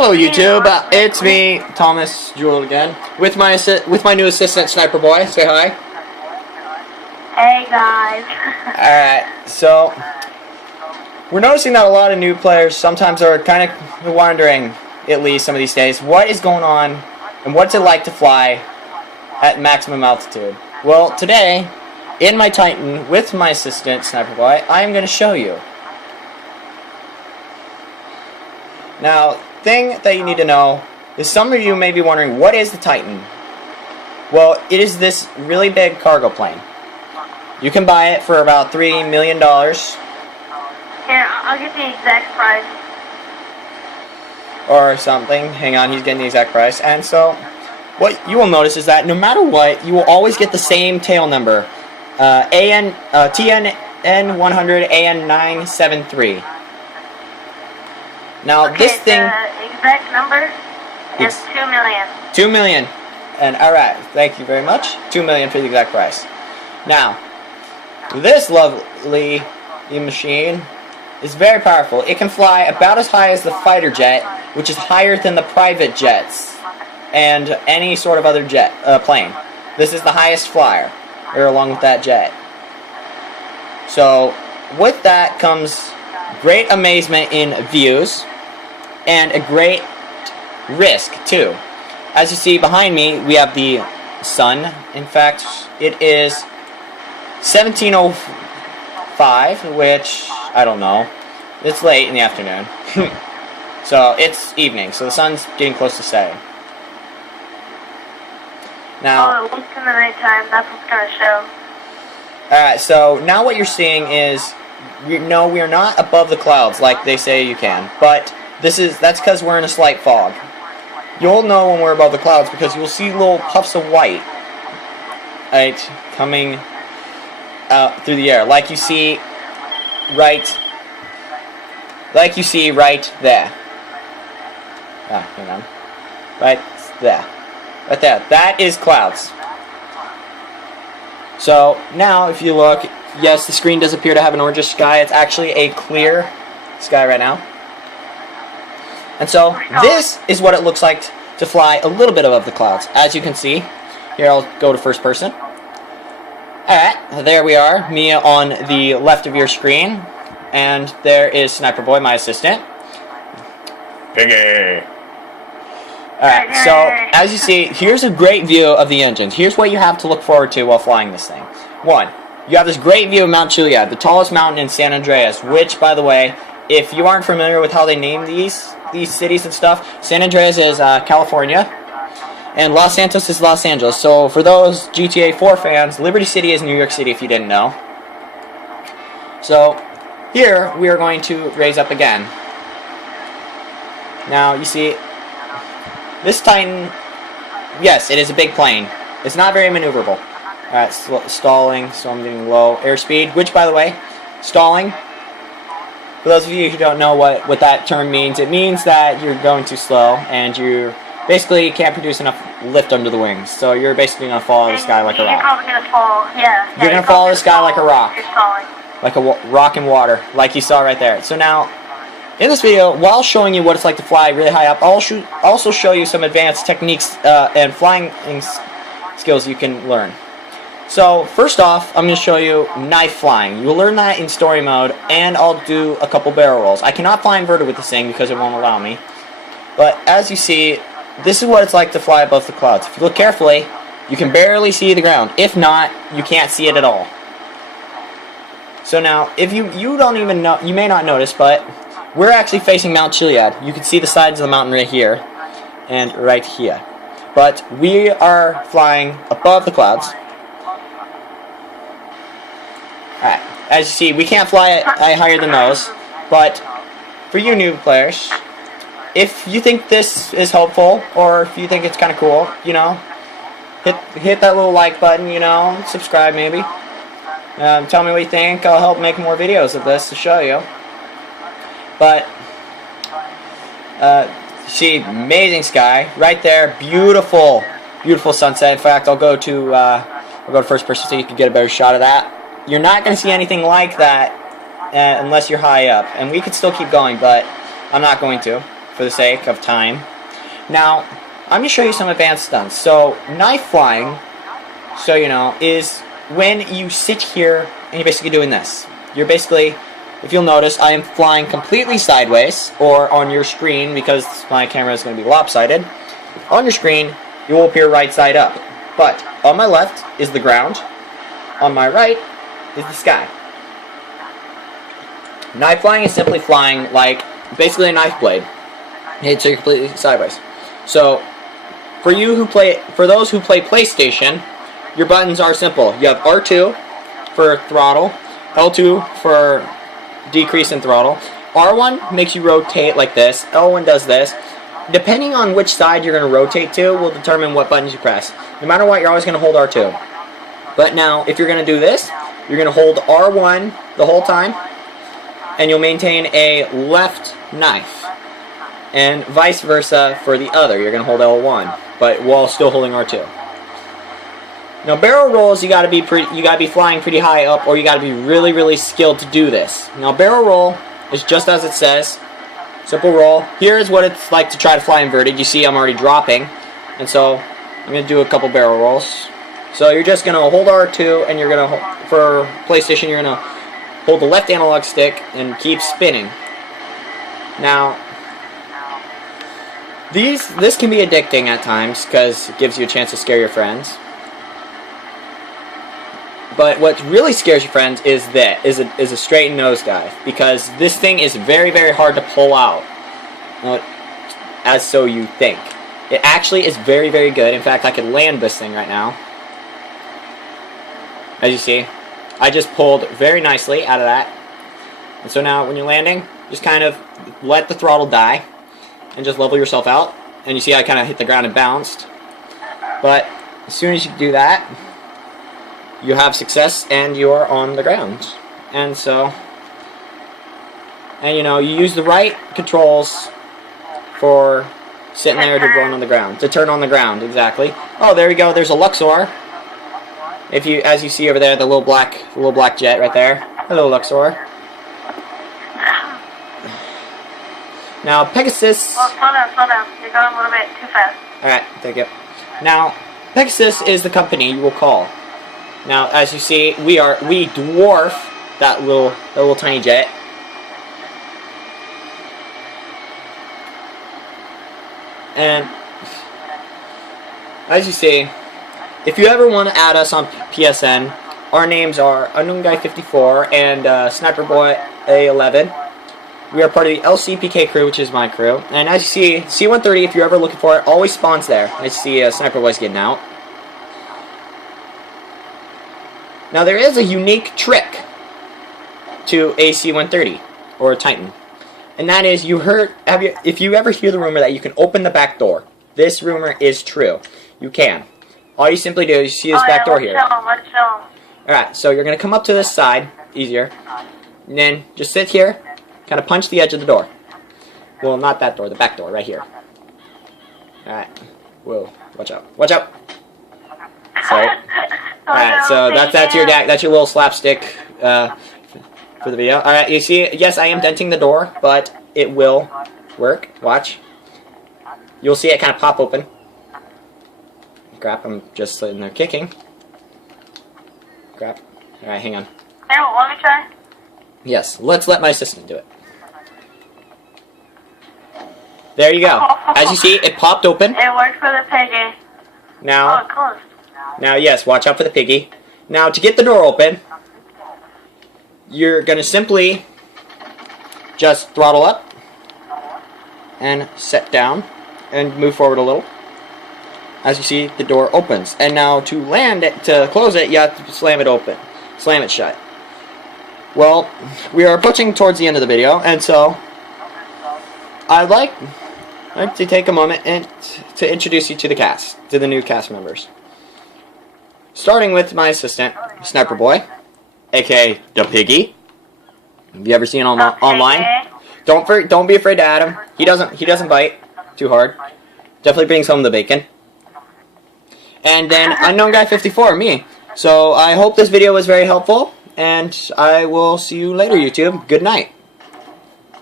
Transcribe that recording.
Hello YouTube, it's me, Thomas Jewell again, with my new assistant, Sniper Boy. Say hi. Hey guys. Alright, so we're noticing that a lot of new players sometimes are kind of wondering, at least some of these days, what is going on and what's it like to fly at maximum altitude. Well, today, in my Titan, with my assistant, Sniper Boy, I am going to show you. Now, thing that you need to know is some of you may be wondering, what is the Titan? Well, it is this really big cargo plane. You can buy it for about $3 million. Here, I'll get the exact price. Or something. Hang on, he's getting the exact price. And so, what you will notice is that no matter what, you will always get the same tail number. TNN100 AN973. Now, okay, this thing... the exact number is 2 million. 2 million. And, alright, thank you very much. 2 million for the exact price. Now, this lovely machine is very powerful. It can fly about as high as the fighter jet, which is higher than the private jets and any sort of other jet plane. This is the highest flyer, or along with that jet. So, with that comes great amazement in views and a great risk too. As you see behind me, we have the sun. In fact, it is 17:05, which I don't know. It's late in the afternoon. So it's evening, so the sun's getting close to setting. Now, it looks in the nighttime, that's what's going to show. Alright, so now what you're seeing is, no, we are not above the clouds like they say you can, but that's because we're in a slight fog. You'll know when we're above the clouds because you'll see little puffs of white, right, coming out through the air, like you see right there. Hang on. Right there. Right there. That is clouds. So, now, if you look, yes, the screen does appear to have an orangish sky. It's actually a clear sky right now. And so, this is what it looks like to fly a little bit above the clouds. As you can see, here I'll go to first person. Alright, there we are, me on the left of your screen. And there is Sniper Boy, my assistant. Piggy! Alright, so, as you see, here's a great view of the engines. Here's what you have to look forward to while flying this thing. One, you have this great view of Mount Chiliad, the tallest mountain in San Andreas, which, by the way, if you aren't familiar with how they name these cities and stuff, San Andreas is California, and Los Santos is Los Angeles. So, for those GTA 4 fans, Liberty City is New York City, if you didn't know. So, here, we are going to raise up again. Now, you see, this Titan, yes, it is a big plane. It's not very maneuverable. Alright, stalling, so I'm getting low airspeed, which, by the way, stalling, for those of you who don't know what that term means, it means that you're going too slow, and you basically can't produce enough lift under the wings, so you're basically going to fall out of the sky like a rock. You're probably going to fall, yeah. You're going to fall out of the sky like a rock. You're stalling. Like a rock in water, like you saw right there. So now, in this video, while showing you what it's like to fly really high up, I'll also show you some advanced techniques and flying skills you can learn. So, first off, I'm going to show you knife flying. You'll learn that in story mode, and I'll do a couple barrel rolls. I cannot fly inverted with this thing because it won't allow me. But, as you see, this is what it's like to fly above the clouds. If you look carefully, you can barely see the ground. If not, you can't see it at all. So now, if you don't even know, you may not notice, but we're actually facing Mount Chiliad. You can see the sides of the mountain right here and right here. But we are flying above the clouds. Alright, as you see, we can't fly higher than those, but for you new players, if you think this is helpful, or if you think it's kind of cool, you know, hit that little like button, you know, subscribe maybe. Tell me what you think. I'll help make more videos of this to show you. But, see, amazing sky right there. Beautiful, beautiful sunset. In fact, I'll go to first person so you can get a better shot of that. You're not going to see anything like that unless you're high up. And we could still keep going, but I'm not going to. for the sake of time. Now, I'm going to show you some advanced stunts. So, knife flying, so you know, is when you sit here and you're basically doing this. You're basically, if you'll notice, I am flying completely sideways, or on your screen, because my camera is going to be lopsided. On your screen, you will appear right side up. But on my left is the ground. On my right is the sky. Knife flying is simply flying like basically a knife blade. It's completely sideways. So, for those who play PlayStation, your buttons are simple. You have R2 for throttle, L2 for decrease in throttle. R1 makes you rotate like this. L1 does this. Depending on which side you're going to rotate to will determine what buttons you press. No matter what, you're always going to hold R2. But now, if you're going to do this, you're going to hold R1 the whole time, and you'll maintain a left knife. And vice versa for the other. You're going to hold L1, but while still holding R2. Now, barrel rolls, you got to be flying pretty high up, or you got to be really, really skilled to do this. Now, barrel roll is just as it says. Simple roll. Here's what it's like to try to fly inverted. You see, I'm already dropping, and so I'm going to do a couple barrel rolls. So you're just going to hold R2, and you're going to, for PlayStation, you're going to hold the left analog stick and keep spinning. Now, this can be addicting at times because it gives you a chance to scare your friends. But what really scares your friends is a straight nosedive, because this thing is very, very hard to pull out. As so you think. It actually is very, very good. In fact, I could land this thing right now. As you see, I just pulled very nicely out of that. And so now when you're landing, just kind of let the throttle die and just level yourself out. And you see I kind of hit the ground and bounced. But as soon as you do that, you have success and you are on the ground. And so, and you know, you use the right controls for sitting there to run on the ground, to turn on the ground, exactly. Oh, there we go, there's a Luxor. If you, as you see over there, the little black jet right there. Hello, Luxor. Now, Pegasus. Oh, slow down. You're going a little bit too fast. Alright, thank you. Now, Pegasus is the company you will call. Now, as you see, we dwarf that little tiny jet. And as you see, if you ever want to add us on PSN, our names are unknownguy54 and SniperBoy-A11. We are part of the LCPK crew, which is my crew. And as you see, C-130, if you're ever looking for it, always spawns there. As you see, Sniper Boy's getting out. Now, there is a unique trick to a C-130, or a Titan. And that is, if you ever hear the rumor that you can open the back door, this rumor is true. You can. All you simply do is you see this back door here. Let's show 'em. Alright, so you're going to come up to this side, easier, and then just sit here, kind of punch the edge of the door. Well, not that door, the back door, right here. Alright. Whoa, watch out. Watch out! Sorry. Alright, so that's your little slapstick for the video. Alright, you see, yes, I am denting the door, but it will work. Watch. You'll see it kind of pop open. Crap, I'm just sitting there kicking. Crap. Alright, hang on. Hey, let me try. Yes, let's let my assistant do it. There you go. As you see, it popped open. It worked for the piggy. Now, Oh, it closed. now, yes, watch out for the piggy. Now, to get the door open, you're going to simply just throttle up and set down and move forward a little. As you see, the door opens. And now to close it, you have to slam it open. Slam it shut. Well, we are approaching towards the end of the video, and so I'd like to take a moment and to introduce you to the cast, to the new cast members. Starting with my assistant, Sniper Boy, aka the Piggy. Have you ever seen him online? Don't be afraid to add him. He doesn't bite too hard. Definitely brings home the bacon. And then unknownguy54, me. So I hope this video was very helpful, and I will see you later, YouTube. Good night.